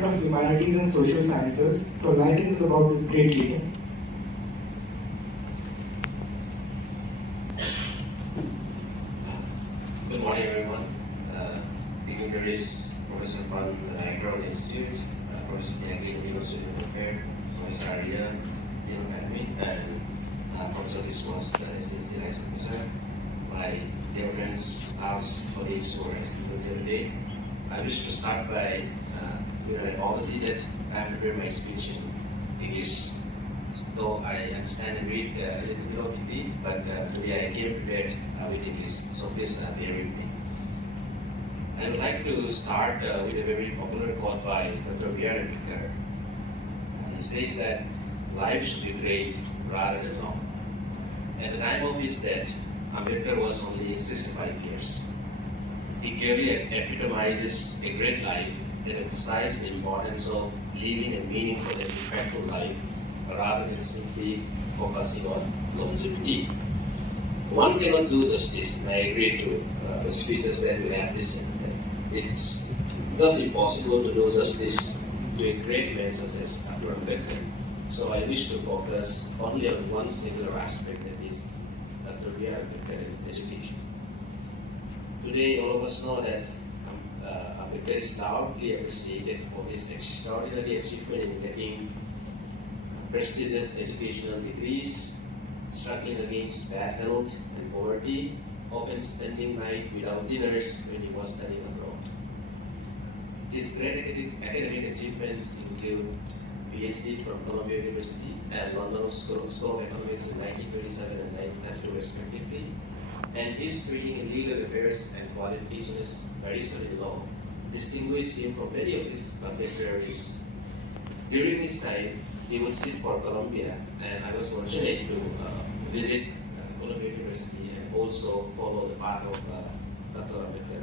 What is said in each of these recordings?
Department of Humanities and Social Sciences to enlighten us about this great leader. Good morning, everyone. Dignitaries, Professor Pan, the Director of the Institute, Professor Pinagli, University of Affairs, Professor Arya, Dean of Academy, and Professor Diswas, the SSC Life Officer, my dear friends, staffs, colleagues who are executed here today. I wish to start by with an apology that I have prepared my speech in English. Though I understand and read a little bit of Hindi, but today I came prepared with English, so please bear with me. I would like to start with a very popular quote by Dr. B.R. Ambedkar. He says that life should be great rather than long. At the time of his death, Ambedkar was only 65 years. He clearly epitomizes a great life that emphasizes the importance of living a meaningful and impactful life rather than simply focusing on longevity. One cannot do justice, and I agree to the speeches that we have listened. It's just impossible to do justice to a great man such as Dr. Ambedkar. So I wish to focus only on one singular aspect, that is Dr. B.R. Ambedkar education. Today, all of us know that Ambedkar is loudly appreciated for his extraordinary achievement in getting prestigious educational degrees, struggling against bad health and poverty, often spending night without dinners when he was studying abroad. His great academic achievements include PhD from Columbia University and London School of Economics in 1927 and 1932 respectively, and history in legal affairs and qualifications barrister in law distinguished him from many of his contemporaries. During this time, he would sit for Columbia, and I was fortunate to visit Columbia University and also follow the path of Dr. Ambedkar.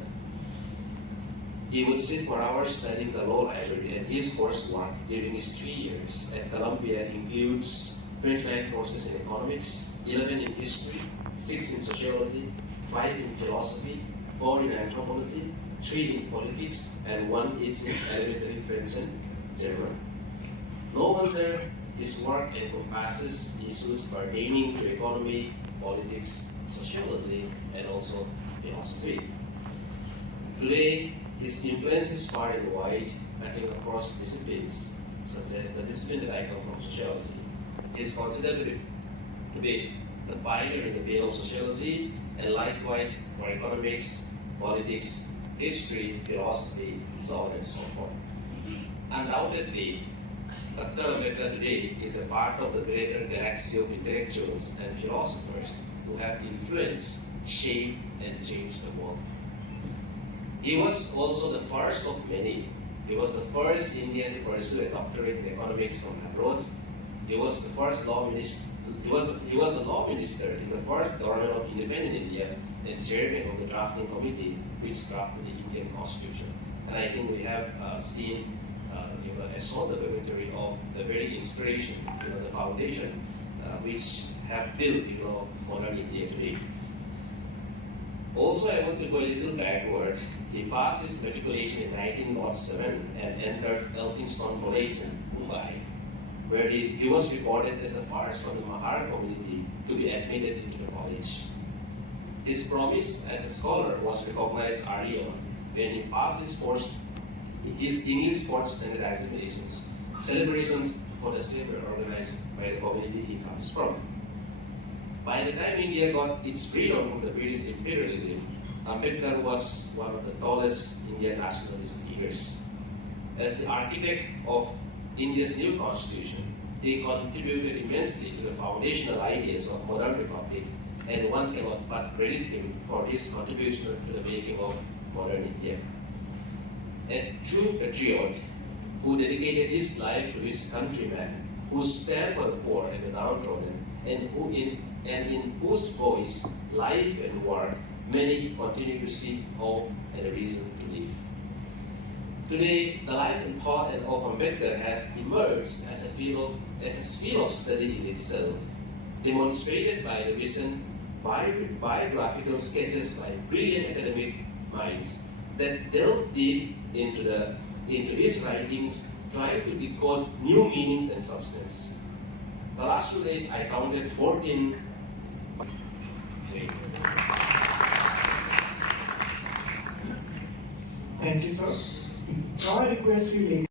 He would sit for hours studying the law library, and his coursework during his 3 years at Columbia includes 29 courses in economics, 11 in history, 6 in sociology, 5 in philosophy, 4 in anthropology, 3 in politics, and 1 each in elementary French and German. No wonder his work encompasses issues pertaining to economy, politics, sociology, and also philosophy. Today, his influence is far and wide, cutting across disciplines, such as the discipline that I come from, sociology. He is considered to be the pioneer in the field of sociology, and likewise for economics, politics, history, philosophy, so on and so forth. Undoubtedly, Dr. Ambedkar today is a part of the greater galaxy of intellectuals and philosophers who have influenced, shaped, and changed the world. He was also the first of many. He was the first Indian to pursue a doctorate in economics from abroad. He was the first law minister. He was the law minister in the first government of independent India and chairman of the drafting committee which drafted the Indian Constitution. And I think we have seen I saw the documentary of the very inspiration, the foundation which have built, modern India today. Also, I want to go a little backward. He passed his matriculation in 1907 and entered Elphinstone College in Mumbai, where he was reported as the first from the Mahar community to be admitted into the college. His promise as a scholar was recognized early on when he passed his English Fourth Standard examinations, celebrations for the same were organized by the community he comes from. By the time India got its freedom from the British imperialism, Ambedkar was one of the tallest Indian nationalist figures. As the architect of India's new constitution, he contributed immensely to the foundational ideas of modern republic, and one cannot but credit him for his contribution to the making of modern India. A true patriot who dedicated his life to his countrymen, who stand for the poor and the downtrodden, and in whose voice, life and work, many continue to seek hope and a reason to live. Today, the life and thought of Ambedkar has emerged as a field of study in itself, demonstrated by the recent biographical sketches by brilliant academic minds that delve deep into the into his writings, trying to decode new meanings and substance. The last 2 days, I counted 14. Thank you, sir. Now I request you, ladies.